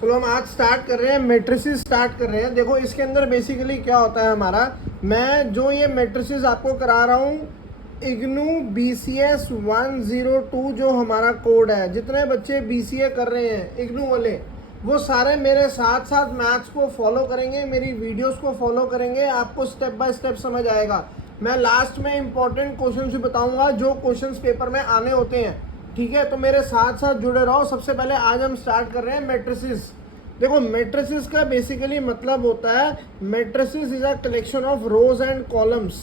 चलो हम आज स्टार्ट कर रहे हैं, मैट्रिसेस स्टार्ट कर रहे हैं। देखो इसके अंदर बेसिकली क्या होता है हमारा, मैं जो ये मैट्रिसेस आपको करा रहा हूँ इग्नू BCS 102 जो हमारा कोड है। जितने बच्चे BCA कर रहे हैं इग्नू वाले, वो सारे मेरे साथ साथ मैथ्स को फॉलो करेंगे, मेरी वीडियोस को फॉलो करेंगे, आपको स्टेप बाय स्टेप समझ आएगा। मैं लास्ट में इंपॉर्टेंट क्वेश्चन भी बताऊंगा जो क्वेश्चंस पेपर में आने होते हैं, ठीक है। तो मेरे साथ साथ जुड़े रहो। सबसे पहले आज हम स्टार्ट कर रहे हैं मैट्रिसेस। देखो मैट्रिसेस का बेसिकली मतलब होता है, matrices is a collection of rose and columns.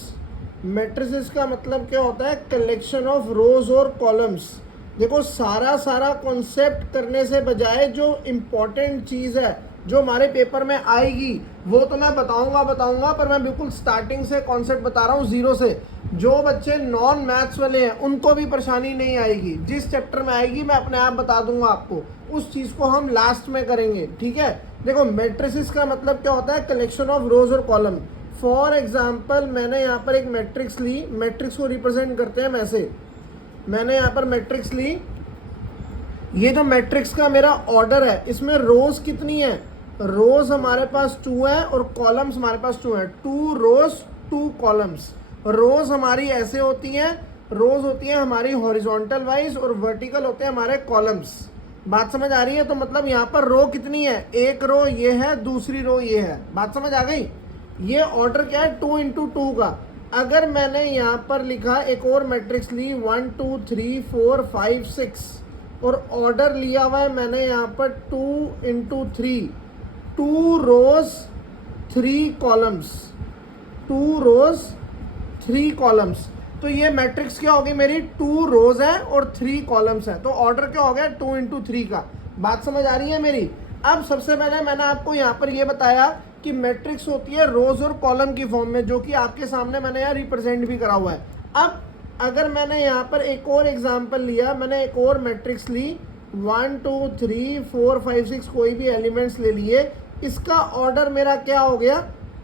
Matrices का मतलब क्या होता है, कलेक्शन ऑफ रोज और कॉलम्स। देखो सारा कॉन्सेप्ट करने से बजाय जो इम्पोर्टेंट चीज़ है जो हमारे पेपर में आएगी वो तो मैं बताऊंगा, पर मैं बिल्कुल स्टार्टिंग से कॉन्सेप्ट बता रहा हूँ, जीरो से। जो बच्चे नॉन मैथ्स वाले हैं उनको भी परेशानी नहीं आएगी। जिस चैप्टर में आएगी मैं अपने आप बता दूंगा आपको, उस चीज़ को हम लास्ट में करेंगे, ठीक है। देखो मैट्रिसेस का मतलब क्या होता है, कलेक्शन ऑफ रोज और कॉलम। फॉर एग्जाम्पल मैंने यहाँ पर एक मैट्रिक्स ली, मैट्रिक्स को रिप्रेजेंट करते हैं ऐसे। मैंने यहाँ पर मैट्रिक्स ली, ये जो मैट्रिक्स का मेरा ऑर्डर है इसमें रोज कितनी है, रोज हमारे पास 2 है और कॉलम्स हमारे पास 2 है। 2 रोज 2 कॉलम्स। रोज हमारी ऐसे होती हैं, रोज होती है हमारी हॉरिजॉन्टल वाइज और वर्टिकल होते हैं हमारे कॉलम्स। बात समझ आ रही है? तो मतलब यहाँ पर रो कितनी है, एक रो ये है, दूसरी रो ये है। बात समझ आ गई? ये ऑर्डर क्या है, 2 इंटू 2 का। अगर मैंने यहाँ पर लिखा एक और मैट्रिक्स ली 1 2 3 4 5 6 और ऑर्डर लिया हुआ है मैंने यहाँ पर 2 इंटू 3, 2 रोज 3 कॉलम्स, 2 रोज 3 कॉलम्स। तो ये मैट्रिक्स क्या होगी मेरी, 2 रोज है और 3 कॉलम्स है। तो ऑर्डर क्या हो गया, 2 इंटू 3 का। बात समझ आ रही है मेरी? अब सबसे पहले मैंने आपको यहाँ पर ये बताया कि मैट्रिक्स होती है रोज और कॉलम की फॉर्म में, जो कि आपके सामने मैंने यहाँ रिप्रेजेंट भी करा हुआ है। अब अगर मैंने यहाँ पर एक और एग्जांपल लिया, मैंने एक और मैट्रिक्स ली 1 2 3 4 5 6 कोई भी एलिमेंट्स ले लिए, इसका ऑर्डर मेरा क्या हो गया,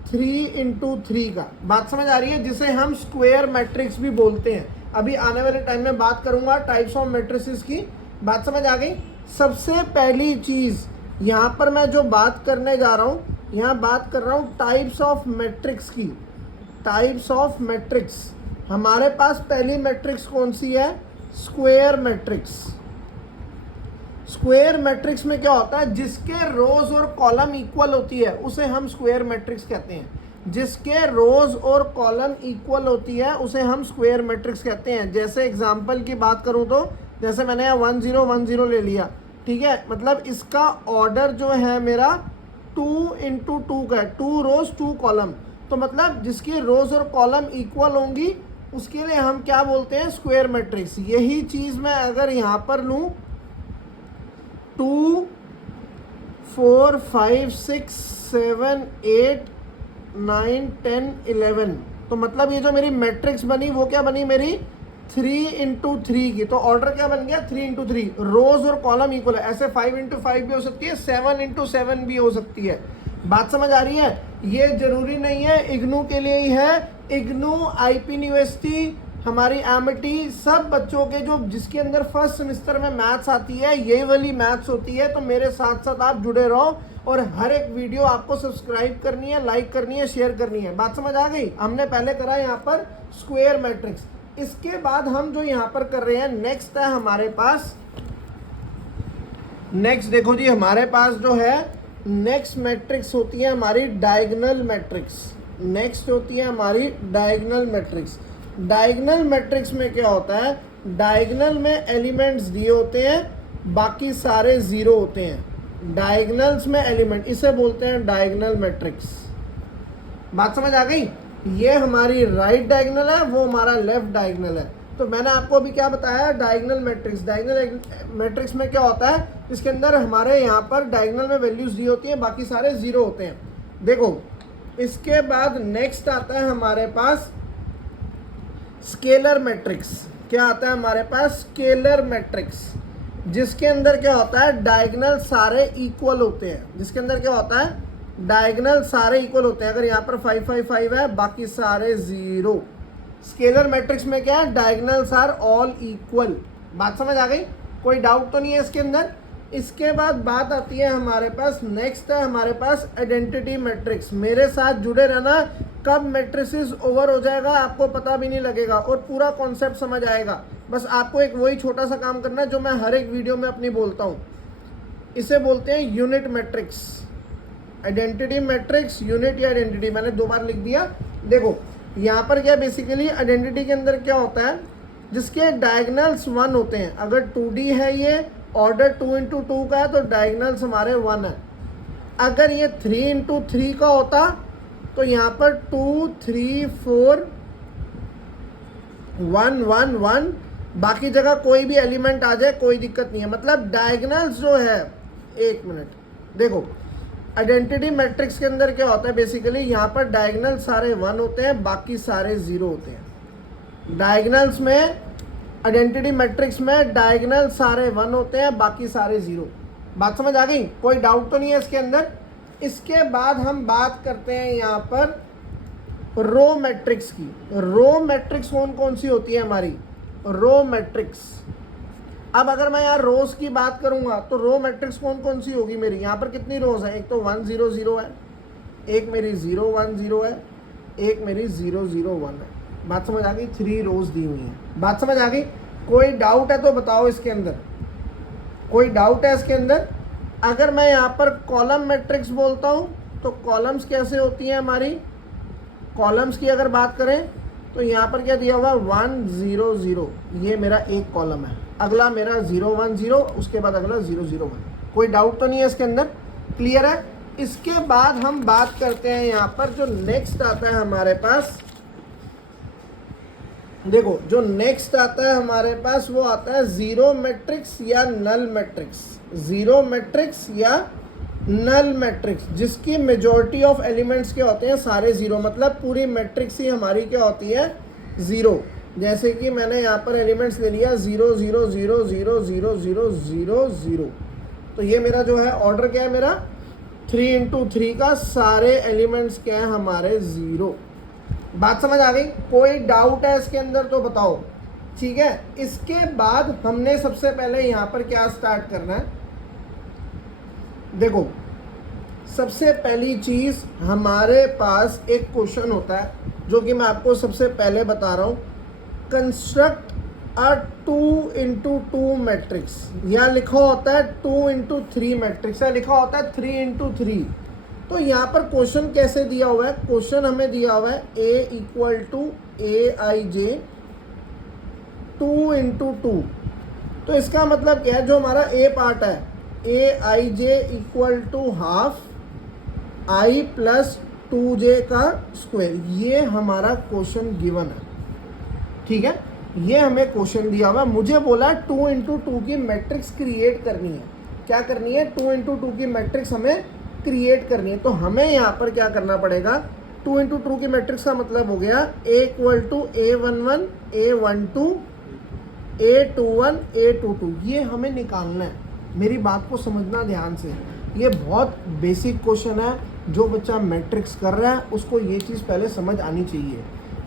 3 इंटू 3 का। बात समझ आ रही है? जिसे हम स्क्वायर मैट्रिक्स भी बोलते हैं। अभी आने वाले टाइम में बात करूंगा टाइप्स ऑफ मैट्रिसेस की। बात समझ आ गई? सबसे पहली चीज यहाँ पर मैं जो बात करने जा रहा हूँ, यहाँ बात कर रहा हूँ टाइप्स ऑफ मैट्रिक्स की। टाइप्स ऑफ मैट्रिक्स, हमारे पास पहली मैट्रिक्स कौन सी है, स्क्वायर मैट्रिक्स। स्क्वायर मैट्रिक्स में क्या होता है, जिसके रोज और कॉलम इक्वल होती है उसे हम स्क्वायर मैट्रिक्स कहते हैं। जिसके रोज और कॉलम इक्वल होती है उसे हम स्क्वायर मैट्रिक्स कहते हैं। जैसे एग्जांपल की बात करूं तो जैसे मैंने यहाँ 1 0 1 0 ले लिया, ठीक है। मतलब इसका ऑर्डर जो है मेरा 2 इंटू 2 का है, 2 रोज 2 कॉलम। तो मतलब जिसकी रोज और कॉलम इक्वल होंगी उसके लिए हम क्या बोलते हैं, स्क्वायर मैट्रिक्स। यही चीज मैं अगर यहाँ पर लूँ 2 4 5 6 7 8 9 10 11, तो मतलब ये जो मेरी मैट्रिक्स बनी वो क्या बनी मेरी, 3 इंटू 3 की। तो ऑर्डर क्या बन गया, 3 इंटू 3। रोज और कॉलम इक्वल है। ऐसे 5 इंटू 5 भी हो सकती है, 7 इंटू 7 भी हो सकती है। बात समझ आ रही है? ये जरूरी नहीं है इग्नू के लिए ही है। इग्नू, IP यूनिवर्सिटी, हमारी एमिटी, सब बच्चों के जो जिसके अंदर फर्स्ट सेमेस्टर में मैथ्स आती है यही वाली मैथ्स होती है। तो मेरे साथ साथ आप जुड़े रहो और हर एक वीडियो आपको सब्सक्राइब करनी है, लाइक करनी है, शेयर करनी है। बात समझ आ गई? हमने पहले करा यहाँ पर स्क्वायर मैट्रिक्स। इसके बाद हम जो यहाँ पर कर रहे हैं नेक्स्ट है हमारे पास, नेक्स्ट देखो जी हमारे पास जो है नेक्स्ट मैट्रिक्स होती है हमारी डायगोनल मैट्रिक्स। नेक्स्ट होती है हमारी डायगोनल मैट्रिक्स। डायगोनल मैट्रिक्स में क्या होता है, डायगोनल में एलिमेंट्स दिए होते हैं, बाकी सारे जीरो होते हैं। डायगोनल्स में एलिमेंट, इसे बोलते हैं डायगोनल मैट्रिक्स। बात समझ आ गई? ये हमारी राइट डायगोनल है, वो हमारा लेफ्ट डायगोनल है। तो मैंने आपको अभी क्या बताया, डायगोनल मैट्रिक्स। डायगोनल मैट्रिक्स में क्या होता है, इसके अंदर हमारे यहाँ पर डायगोनल में वैल्यूज दी होती हैं, बाकी सारे जीरो होते हैं। देखो इसके बाद नेक्स्ट आता है हमारे पास स्केलर मैट्रिक्स। क्या आता है हमारे पास, स्केलर मैट्रिक्स, जिसके अंदर क्या होता है, डायगोनल सारे इक्वल होते हैं। जिसके अंदर क्या होता है, डायगोनल सारे इक्वल होते हैं। अगर यहाँ पर 5 5 5 है, बाकी सारे जीरो। स्केलर मैट्रिक्स में क्या है, डायगोनल्स आर ऑल इक्वल। बात समझ आ गई? कोई डाउट तो नहीं है इसके अंदर? इसके बाद बात आती है हमारे पास, नेक्स्ट है हमारे पास आइडेंटिटी मैट्रिक्स। मेरे साथ जुड़े रहना, कब मैट्रिसेस ओवर हो जाएगा आपको पता भी नहीं लगेगा और पूरा कॉन्सेप्ट समझ आएगा। बस आपको एक वही छोटा सा काम करना है जो मैं हर एक वीडियो में अपनी बोलता हूँ, इसे बोलते हैं unit matrix. Identity matrix, unit या आइडेंटिटी, मैंने 2 बार लिख दिया। देखो यहाँ पर क्या बेसिकली आइडेंटिटी के अंदर क्या होता है, जिसके डायगनल्स 1 होते हैं। अगर 2D है, ये ऑर्डर 2 इंटू 2 का है तो डायगनल्स हमारे 1 है। अगर ये 3 इंटू 3 का होता तो यहाँ पर 2 3 4 1 1 1, बाकी जगह कोई भी एलिमेंट आ जाए कोई दिक्कत नहीं है। मतलब डायगनल्स जो है, 1 मिनट देखो, आइडेंटिटी मैट्रिक्स के अंदर क्या होता है बेसिकली, यहाँ पर डायगनल सारे 1 होते हैं, बाकी सारे 0 होते हैं। डायगनल्स में, आइडेंटिटी मैट्रिक्स में डायगनल सारे 1 होते हैं, बाकी सारे 0। बात समझ आ गई? कोई डाउट तो नहीं है इसके अंदर? इसके बाद हम बात करते हैं यहाँ पर रो मैट्रिक्स की। रो मैट्रिक्स कौन कौन सी होती है हमारी? Row matrix. अब अगर मैं यहाँ रोज की बात करूंगा तो रो मैट्रिक्स कौन कौन सी होगी मेरी? यहाँ पर कितनी रोज है? एक तो 1 0 0 है, एक मेरी 0 1 0 है, एक मेरी 0 0 1 है। बात समझ आ गई? 3 रोज दी हुई है। बात समझ आ गई? कोई डाउट है तो बताओ इसके अंदर, कोई डाउट है इसके अंदर? अगर मैं यहाँ पर कॉलम मैट्रिक्स बोलता हूँ तो कॉलम्स कैसे होती हैं हमारी? कॉलम्स की अगर बात करें तो यहाँ पर क्या दिया हुआ? 1 0 0, ये मेरा एक कॉलम है। अगला मेरा 0 1 0, उसके बाद अगला 0 0 1। कोई डाउट तो नहीं है इसके अंदर? क्लियर है? इसके बाद हम बात करते हैं यहाँ पर जो नेक्स्ट आता है हमारे पास। देखो जो नेक्स्ट आता है हमारे पास वो आता है जीरो मैट्रिक्स या नल मैट्रिक्स। जीरो मैट्रिक्स या नल मैट्रिक्स, जिसकी मेजॉरिटी ऑफ एलिमेंट्स क्या होते हैं? सारे 0। मतलब पूरी मैट्रिक्स ही हमारी क्या होती है? 0। जैसे कि मैंने यहाँ पर एलिमेंट्स ले लिया 0 0 0 0 0 0 0 0, तो ये मेरा जो है ऑर्डर क्या है मेरा? 3 इंटू 3 का सारे एलिमेंट्स क्या है हमारे? 0। बात समझ आ गई? कोई डाउट है इसके अंदर तो बताओ। ठीक है, इसके बाद हमने सबसे पहले यहाँ पर क्या स्टार्ट करना है? देखो सबसे पहली चीज हमारे पास एक क्वेश्चन होता है जो कि मैं आपको सबसे पहले बता रहा हूँ, कंस्ट्रक्ट अ 2 इंटू 2 मैट्रिक्स। यहाँ लिखा होता है 2 इंटू 3 मैट्रिक्स, या लिखा होता है 3 इंटू 3। तो यहाँ पर क्वेश्चन कैसे दिया हुआ है? क्वेश्चन हमें दिया हुआ है A equal to AIJ 2 into 2। तो इसका मतलब क्या है? जो हमारा A पार्ट है AIJ equal to half I plus 2J का स्क्वायर, ये हमारा क्वेश्चन गिवन है। ठीक है, ये हमें क्वेश्चन दिया हुआ है। मुझे बोला 2 इंटू 2 की मैट्रिक्स क्रिएट करनी है। क्या करनी है? 2 इंटू 2 की मैट्रिक्स हमें क्रिएट करनी है। तो हमें यहाँ पर क्या करना पड़ेगा? 2 इंटू 2 की मैट्रिक्स का मतलब हो गया A equal to A11 A12 A21 A22। ये हमें निकालना है। मेरी बात को समझना ध्यान से, ये बहुत बेसिक क्वेश्चन है। जो बच्चा मैट्रिक्स कर रहा है उसको ये चीज़ पहले समझ आनी चाहिए।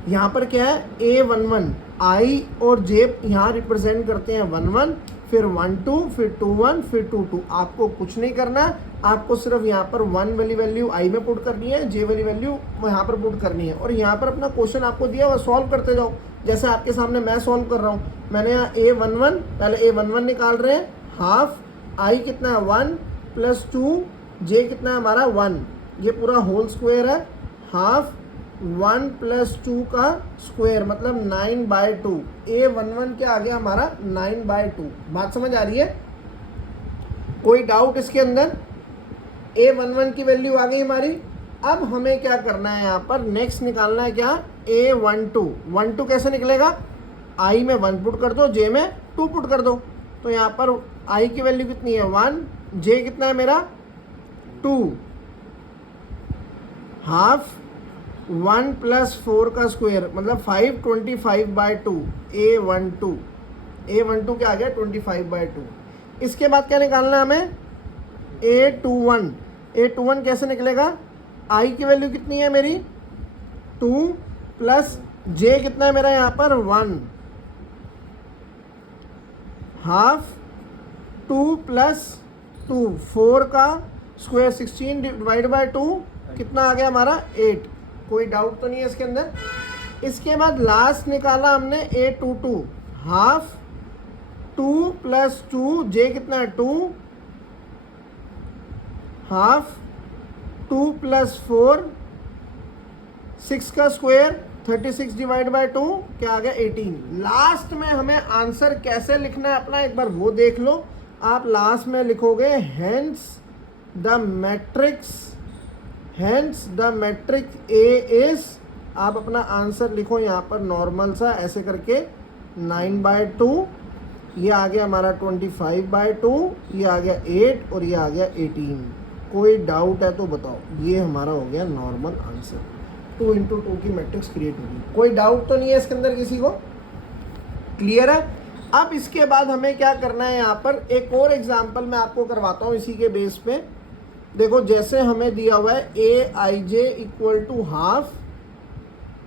यहाँ पर क्या है? A11 I और J यहाँ रिप्रेजेंट करते हैं 1 1, फिर 1 2, फिर 2 1, फिर 2 2। आपको कुछ नहीं करना, आपको सिर्फ यहाँ पर 1 वाली वैल्यू I में पुट करनी है, J वाली वैल्यू यहाँ पर पुट करनी है, और यहाँ पर अपना क्वेश्चन आपको दिया वह सॉल्व करते जाओ। जैसे आपके सामने मैं सॉल्व कर रहा हूँ। मैंने यहाँ A11, पहले A11 निकाल रहे हैं, हाफ I कितना है? 1 प्लस 2, J कितना है हमारा? 1। ये पूरा होल स्क्वायर है, हाफ 1 प्लस 2 का स्क्वायर मतलब 9/2। A11 क्या आ गया हमारा? 9/2। बात समझ आ रही है? कोई डाउट इसके अंदर? A11 की वैल्यू आ गई हमारी। अब हमें क्या करना है? यहाँ पर नेक्स्ट निकालना है क्या? A12। 1 2 कैसे निकलेगा? I में 1 पुट कर दो, J में 2 पुट कर दो। तो यहाँ पर I की वैल्यु कितनी है? 1, J कितना है मेरा? 2, हाफ 1 प्लस 4 का स्क्वायर मतलब 5 25/2 A12। A12 क्या आ गया? 25/2। इसके बाद क्या निकालना है हमें? A21। A21 कैसे निकलेगा? I की वैल्यू कितनी है मेरी? 2 प्लस J कितना है मेरा यहाँ पर? 1, हाफ 2 प्लस 2, 4 का स्क्वायर 16 डिवाइड बाय 2 कितना आ गया हमारा 8। कोई डाउट तो नहीं है इसके अंदर। इसके बाद लास्ट निकाला हमने A22 हाफ 2 प्लस 2 जे कितना है 2 हाफ 2 प्लस 4 6 का स्क्वायर 36 डिवाइड बाय 2 क्या आ गया 18। लास्ट में हमें आंसर कैसे लिखना है अपना एक बार वो देख लो। आप लास्ट में लिखोगे hence the matrix A is, आप अपना आंसर लिखो यहाँ पर नॉर्मल सा ऐसे करके 9/2, ये आ गया हमारा 25/2, ये आ गया 8 और ये आ गया 18। कोई डाउट है तो बताओ। ये हमारा हो गया नॉर्मल आंसर। 2 इंटू 2 की मैट्रिक्स क्रिएट होगी। कोई डाउट तो नहीं है इसके अंदर किसी को? क्लियर है। अब इसके बाद हमें क्या करना है, यहाँ पर एक और एग्जांपल मैं आपको करवाता हूँ इसी के बेस पे। देखो जैसे हमें दिया हुआ है A I J equal to half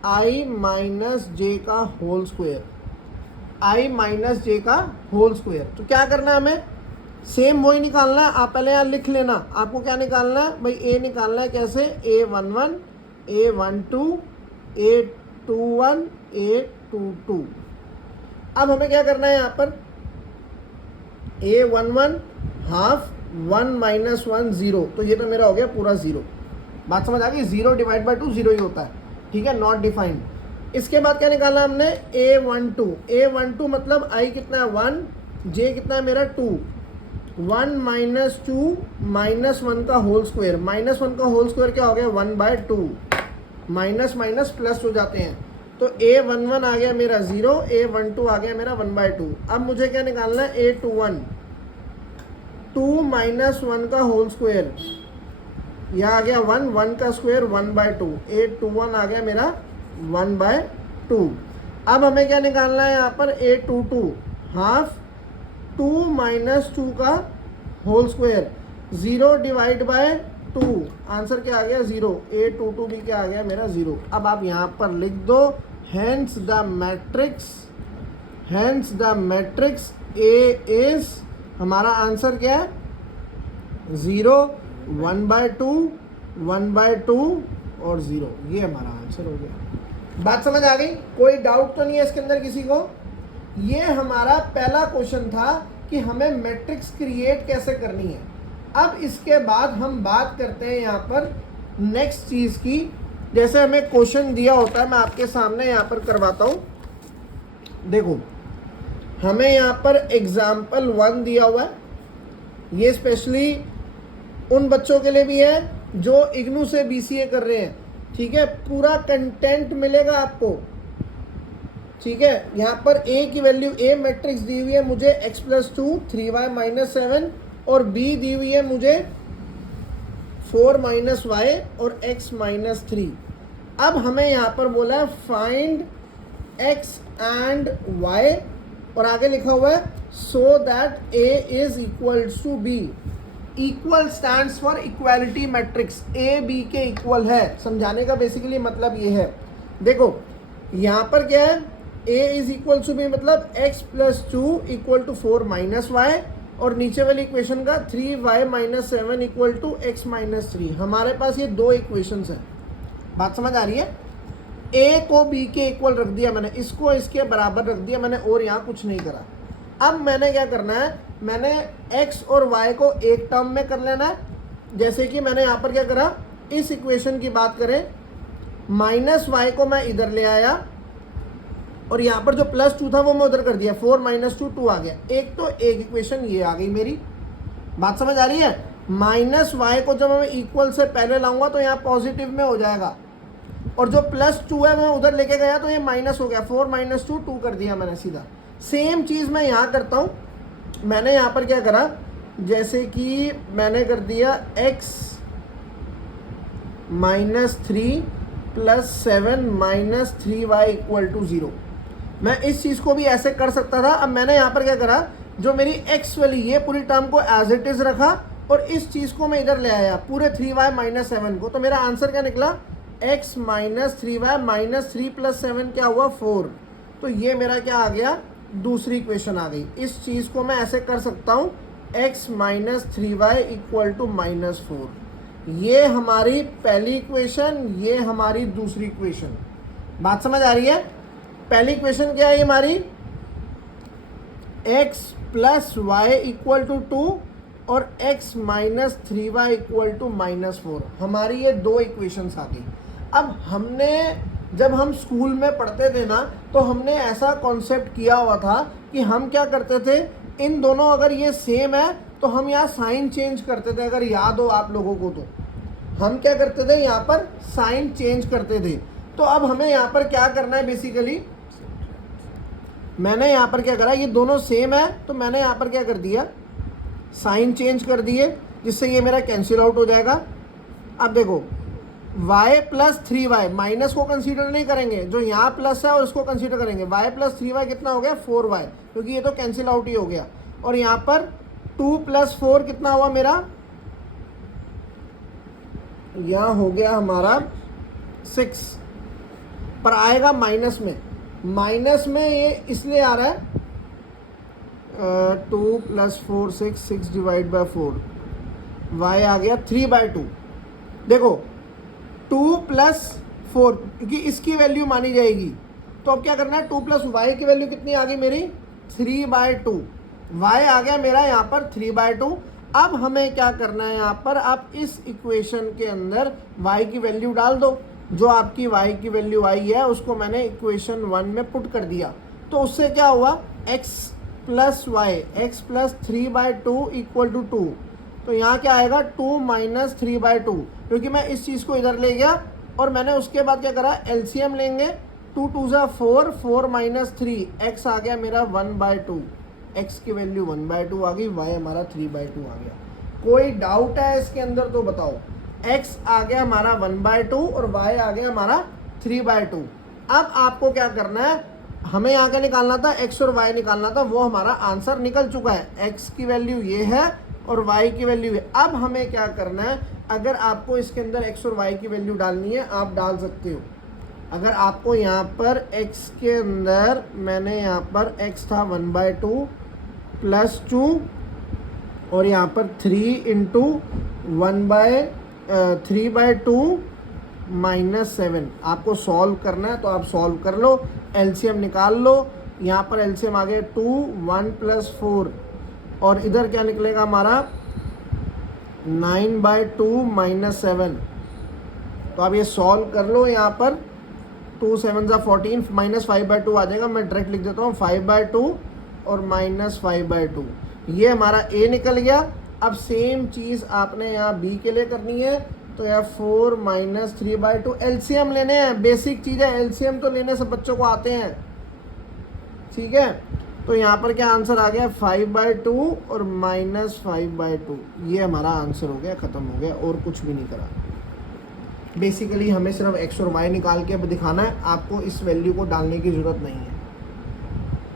I minus J का whole square, I minus J का होल स्क्वायर। तो क्या करना है हमें, सेम वही निकालना है। आप पहले यहाँ लिख लेना, आपको क्या निकालना है भाई, ए निकालना है कैसे, A11 A12 A21 A22। अब हमें क्या करना है यहाँ पर, A11 हाफ 1 माइनस 1 0, तो ये तो मेरा हो गया पूरा 0। बात समझ आ गई, 0 डिवाइड बाय 2 0 ही होता है, ठीक है, नॉट डिफाइंड। इसके बाद क्या निकाला हमने, A12 मतलब आई कितना है 1, जे कितना है मेरा 2, 1 माइनस 2 माइनस 1 का होल स्क्वायर, माइनस 1 का होल स्क्वायर क्या हो गया 1/2, माइनस माइनस प्लस हो जाते हैं। तो A11 आ गया मेरा 0, A12 आ गया मेरा 1/2। अब मुझे क्या निकालना है, A21 2 माइनस 1 का होल स्क्वायर, यह आ गया 1, 1 का स्क्वायर 1/2, A21 आ गया मेरा 1/2। अब हमें क्या निकालना है यहाँ पर, A22 हाफ 2 माइनस 2 का whole square, 0 divide by 2, answer क्या आ गया 0, A22 भी क्या आ गया मेरा 0। अब आप यहाँ पर लिख दो hence the matrix A is, हमारा आंसर क्या है 0 1/2 1/2 और 0, ये हमारा आंसर हो गया। बात समझ आ गई? कोई डाउट तो नहीं है इसके अंदर किसी को? ये हमारा पहला क्वेश्चन था कि हमें मैट्रिक्स क्रिएट कैसे करनी है। अब इसके बाद हम बात करते हैं यहाँ पर नेक्स्ट चीज की। जैसे हमें क्वेश्चन दिया होता है, मैं आपके सामने यहाँ पर करवाता हूँ। देखो हमें यहाँ पर एग्जाम्पल 1 दिया हुआ है, ये स्पेशली उन बच्चों के लिए भी है जो इग्नू से BCA कर रहे हैं, ठीक है। पूरा कंटेंट मिलेगा आपको, ठीक है। यहाँ पर A की वैल्यू, A मैट्रिक्स दी हुई है मुझे x+2 3y - 7 और B दी हुई है मुझे 4 - y और x - 3। अब हमें यहाँ पर बोला है फाइंड x एंड y और आगे लिखा हुआ है so that A is equals to B। Equal stands for equality matrix, A B के इक्वल है। समझाने का बेसिकली मतलब ये है। देखो यहाँ पर क्या है, A is equal to B मतलब x+2 इक्वल टू 4 - y और नीचे वाली इक्वेशन का 3y - 7 इक्वल टू x - 3। हमारे पास ये दो इक्वेशंस हैं। बात समझ आ रही है? A को B के इक्वल रख दिया मैंने, इसको इसके बराबर रख दिया मैंने और यहाँ कुछ नहीं करा। अब मैंने क्या करना है, मैंने x और y को एक टर्म में कर लेना है। जैसे कि मैंने यहाँ पर क्या करा, इस इक्वेशन की बात करें, -y को मैं इधर ले आया और यहाँ पर जो +2 था वो मैं उधर कर दिया, 4 - 2 2 आ गया। एक तो एक इक्वेशन ये आ गई मेरी। बात समझ आ रही है? -y को जब मैं इक्वल से पहले लाऊंगा तो यहाँ पॉजिटिव में हो जाएगा और जो +2 है मैं उधर लेके गया तो ये माइनस हो गया, 4 - 2 2 कर दिया मैंने सीधा। सेम चीज़ मैं यहाँ करता हूँ। मैंने यहाँ पर क्या करा, जैसे कि मैंने कर दिया x - 3 + 7 - 3y = 0। मैं इस चीज़ को भी ऐसे कर सकता था। अब मैंने यहाँ पर क्या करा, जो मेरी x वाली ये पूरी टर्म को एज इट इज़ रखा और इस चीज़ को मैं इधर ले आया पूरे 3y - 7 को। तो मेरा आंसर क्या निकला, x - 3y - 3 + 7 क्या हुआ 4। तो ये मेरा क्या आ गया, दूसरी इक्वेशन आ गई। इस चीज़ को मैं ऐसे कर सकता हूँ x minus 3y equal to -4। ये हमारी पहली इक्वेशन, ये हमारी दूसरी इक्वेशन। बात समझ आ रही है? पहली इक्वेशन क्या है हमारी, x plus y equal to 2 और x minus 3y equal to -4। हमारी ये दो इक्वेशंस आ गई। अब हमने जब हम स्कूल में पढ़ते थे ना, तो हमने ऐसा कॉन्सेप्ट किया हुआ था कि हम क्या करते थे, इन दोनों अगर ये सेम है तो हम यहाँ साइन चेंज करते थे। अगर याद हो आप लोगों को तो हम क्या करते थे, यहाँ पर साइन चेंज करते थे। तो अब हमें यहाँ पर क्या करना है, बेसिकली मैंने यहाँ पर क्या करा, ये दोनों सेम है तो मैंने यहाँ पर क्या कर दिया, साइन चेंज कर दिए, जिससे ये मेरा कैंसिल आउट हो जाएगा। अब देखो y प्लस 3y, माइनस को कंसीडर नहीं करेंगे, जो यहाँ प्लस है और इसको कंसीडर करेंगे। y प्लस 3y कितना हो गया, 4y, क्योंकि ये तो कैंसिल आउट ही हो गया। और यहाँ पर 2 प्लस 4 कितना हुआ मेरा, यहाँ हो गया हमारा 6, पर आएगा माइनस में। माइनस में ये इसलिए आ रहा है 2 प्लस 4 6 डिवाइड बाई 4, y आ गया 3/2। देखो 2 प्लस 4, क्योंकि इसकी वैल्यू मानी जाएगी, तो अब क्या करना है, 2 प्लस वाई की वैल्यू कितनी आ गई मेरी, 3/2। y आ गया मेरा यहाँ पर 3/2। अब हमें क्या करना है, यहाँ पर आप इस इक्वेशन के अंदर y की वैल्यू डाल दो। जो आपकी y की वैल्यू आई है उसको मैंने इक्वेशन 1 में पुट कर दिया, तो उससे क्या हुआ, x plus y, x plus 3/2 equal to 2। तो यहाँ क्या आएगा, 2 माइनस 3/2, क्योंकि मैं इस चीज़ को इधर ले गया और मैंने उसके बाद क्या करा, एलसीएम लेंगे। 2 2 ज़ा 4, 4 माइनस 3, x आ गया मेरा 1/2, x की वैल्यू 1/2 आ गई, y हमारा 3/2 आ गया। कोई डाउट है इसके अंदर तो बताओ। x आ गया हमारा 1/2 और y आ गया हमारा 3/2। अब आपको क्या करना है, हमें यहाँ का निकालना था, x और y निकालना था, वो हमारा आंसर निकल चुका है। x की वैल्यू ये है और y की वैल्यू है। अब हमें क्या करना है, अगर आपको इसके अंदर x और y की वैल्यू डालनी है आप डाल सकते हो। अगर आपको यहाँ पर x के अंदर, मैंने यहाँ पर x था 1/2 प्लस 2 और यहाँ पर 3 इंटू 3/2 माइनस 7, आपको सॉल्व करना है तो आप सॉल्व कर लो, एलसीएम निकाल लो। यहाँ पर एलसीएम आ गया 2, 1 प्लस 4 और इधर क्या निकलेगा हमारा 9/2 माइनस 7। तो आप ये सॉल्व कर लो, यहाँ पर 2 7 ज़ा 14 माइनस 5/2 आ जाएगा। मैं डायरेक्ट लिख देता हूँ 5/2 और माइनस 5/2, ये हमारा ए निकल गया। अब सेम चीज़ आपने यहाँ बी के लिए करनी है, तो यहाँ 4 माइनस 3/2, एलसीएम लेने हैं, बेसिक चीज़ है, एलसीएम तो लेने सब बच्चों को आते हैं, ठीक है। तो यहाँ पर क्या आंसर आ गया, 5/2 और माइनस 5/2, ये हमारा आंसर हो गया, ख़त्म हो गया, और कुछ भी नहीं करा। बेसिकली हमें सिर्फ x और y निकाल के दिखाना है, आपको इस वैल्यू को डालने की ज़रूरत नहीं है।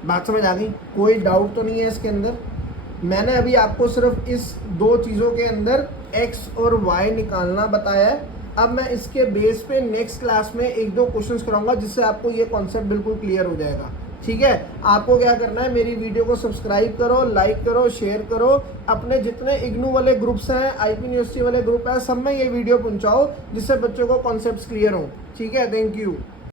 बात समझ आ गई? कोई डाउट तो नहीं है इसके अंदर? मैंने अभी आपको सिर्फ इस दो चीज़ों के अंदर x और y निकालना बताया है। अब मैं इसके बेस पे नेक्स्ट क्लास में 1-2 क्वेश्चंस कराऊंगा, जिससे आपको ये कॉन्सेप्ट बिल्कुल क्लियर हो जाएगा, ठीक है। आपको क्या करना है, मेरी वीडियो को सब्सक्राइब करो, लाइक करो, शेयर करो, अपने जितने इग्नू वाले ग्रुप्स हैं, आईपी यूनिवर्सिटी वाले ग्रुप हैं, सब में ये वीडियो पहुंचाओ, जिससे बच्चों को कॉन्सेप्ट्स क्लियर हो, ठीक है। Thank you.